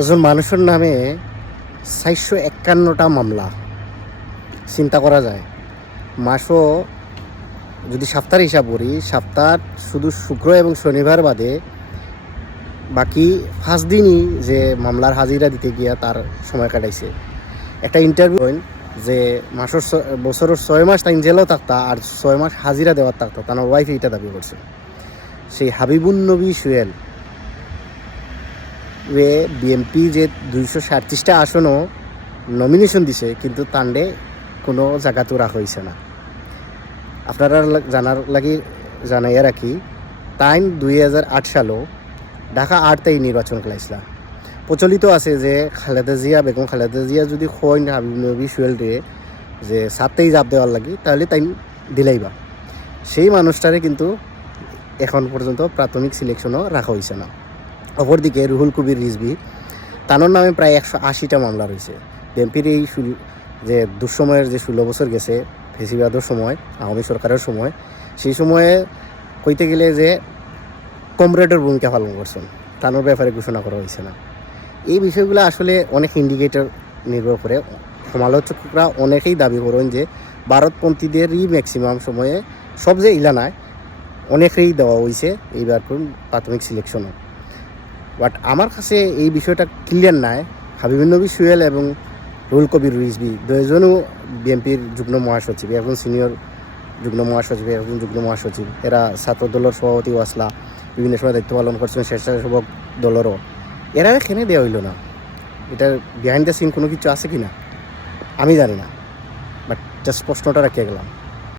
একজন মানুষের নামে চারশো একান্নটা মামলা। চিন্তা করা যায়। মাসও যদি সপ্তাহের হিসাব করি, সপ্তাহ শুধু শুক্র এবং শনিবার বাদে বাকি পাঁচ দিনই যে মামলার হাজিরা দিতে গিয়া তার সময় কাটাইছে। একটা ইন্টারভিউ যে মাসের বছরের ছয় মাস তাই জেলেও থাকতা আর ছয় মাস হাজিরা দেওয়ার থাকতা, তার ওয়াইফ এটা দাবি করছে। সেই হাবিবুন নবী সুয়েল ওয়ে বিএমপি যে দুইশো সাতত্রিশটা আসনও নমিনেশন দিছে, কিন্তু তান্ডে কোনো জায়গাতেও রাখা হয়েছে না। আপনারা জানার লাগি জানাইয়া রাখি তাইন দুই হাজার আট সালও ঢাকা আট তাই নির্বাচন খেলাইছিল প্রচলিত আছে যে খালেদা জিয়া, বেগম খালেদা জিয়া যদি কইন হাবিব নবী সুয়েলরে যে সাতটাই জাপ দেওয়ার লাগি, তাহলে তাই দিলাইবা। সেই মানুষটারে কিন্তু এখন পর্যন্ত প্রাথমিক সিলেকশনও রাখা হয়েছে না। অপরদিকে রুহুল কবির রিজবি তানোর নামে প্রায় একশো আশিটা মামলা রয়েছে। বিএনপির এই যে দুঃসময়ের যে ষোলো বছর গেছে, ফেসিবাদের সময়, আওয়ামী সরকারের সময়, সেই সময়ে কইতে গেলে যে কমরেডের ভূমিকা পালন করছেন, তানোর ব্যাপারে ঘোষণা করা হয়েছে না। এই বিষয়গুলো আসলে অনেক ইন্ডিকেটর নির্ভর করে। সমালোচকরা অনেকেই দাবি করেন যে ভারতপন্থীদেরই ম্যাক্সিমাম সময়ে সব যে ইলানায় অনেকেই দেওয়া হয়েছে। এইবার প্রাথমিক সিলেকশনও বাট আমার কাছে এই বিষয়টা ক্লিয়ার নাই। হাবিবুল নবী, সুয়েল এবং রুল কবির রিজবি দুজনও বিএনপির যুগ্ম মহাসচিব, একজন সিনিয়র যুগ্ম মহাসচিব, একজন যুগ্ম মহাসচিব। এরা ছাত্র দলের সভাপতি ওয়াসলা, বিভিন্ন সময় দায়িত্ব পালন করছেন স্বেচ্ছাসেবক দলেরও। এরা এখানে দেওয়া হইল না। এটার বিহাইন্ড দ্য সিন কোনো কিছু আছে কি না আমি জানি না। বাট জাস্ট প্রশ্নটা রাখিয়ে গেলাম।